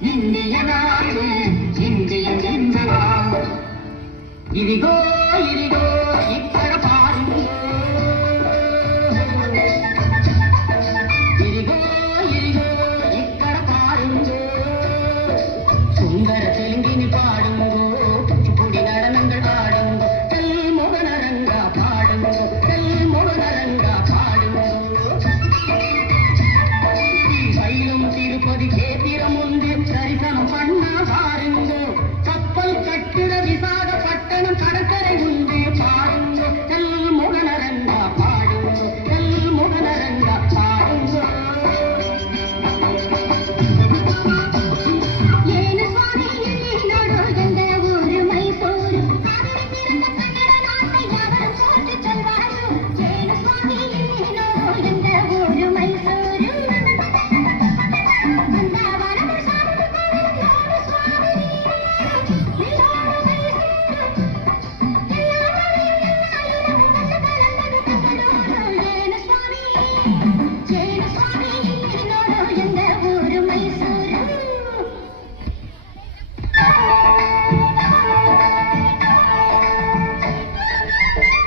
இந்திய நாடு இந்தியன் என்பதா ఇదిగో ఇదిగో ఇక్కడ పారు ఇదిగో ఇదిగో ఇక్కడ పారు సుందర తెలుగిని పాడుంగో కూచిపూడి நடனங்கள் ஆடுங்கோ தெல்முகனரங்கா பாடுங்கோ தெல்முகனரங்கா பாடுங்கோ சைலம் திருப்பதி கேத்திரம் ஒன்று தரிசனம் பண்ணா பாருங்கோ கப்பல் கட்டுட விசாகப்பட்டணம் கடற்கரை உண்டு பாருங்கோ தெல்முகனரங்கா பாடுங்கோ தெல்முகனரங்கா பாடுங்கோ ஏனு சுவாமி என்னோடு எந்த ஊரு மைசூரு காவிரி பிறந்த கன்னட நாட்டை யாவரும் போற்றி சொல்வாரு ஏனு சுவாமி என்னோடு எந்த ஊரு மைசூரு வந்தாவனம் சாமி கோவிலோடு சுவாமி நீரோடு மைசூரு ஏனு சுவாமி என்னோடு எந்த ஊரு மைசூரு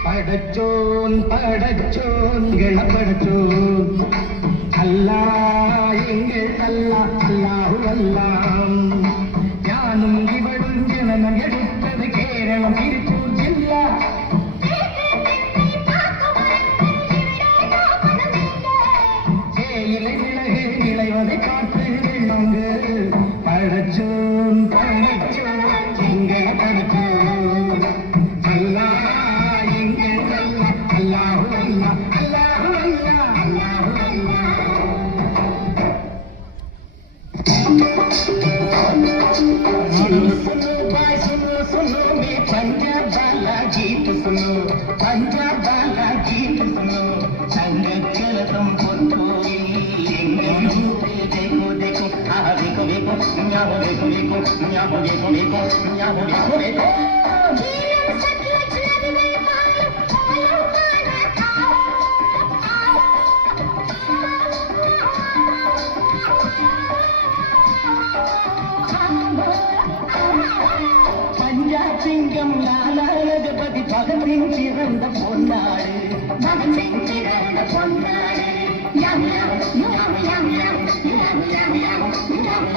படச்சோன் படச்சோன் படச்சோன் அல்லாஹ் எங்கள் அல்லாஹ் அல்லாஹு அல்லாம் ஞானும் இவளும் ஜனனம் எடுத்தது கேரளம் திருப்பூர் ஜில்லா தேயிலை விலகு விளைவதை காற்று வெள்ளோங்கு படச்சோன் படச்சோன் எங்கள் படச்சோன் அல்லாஹ் எங்கள் அல்லாஹ் அல்லாஹு அல்லாஹ் அல்லாஹு அல்லாஹ் அல்லாஹு அல்லாஹ் सुनो भाई सुनो मैं पंजाब वाला गीत सुनो पंजाब वाला गीत सुनो संग चल तुम पुतोई देखो देखो हाँ देखो देखो न्याहो देखो देखो न्याहो देखो देखो न्याहो देखो देखो பஞ்சாப் சிங்கம் லாலாலஜபதி பகத்சிங் பிறந்த பொன்னாடு பகத்சிங் பிறந்த பொன்னாடு யம் யம் யம் யம் யம் யம் யம் யம்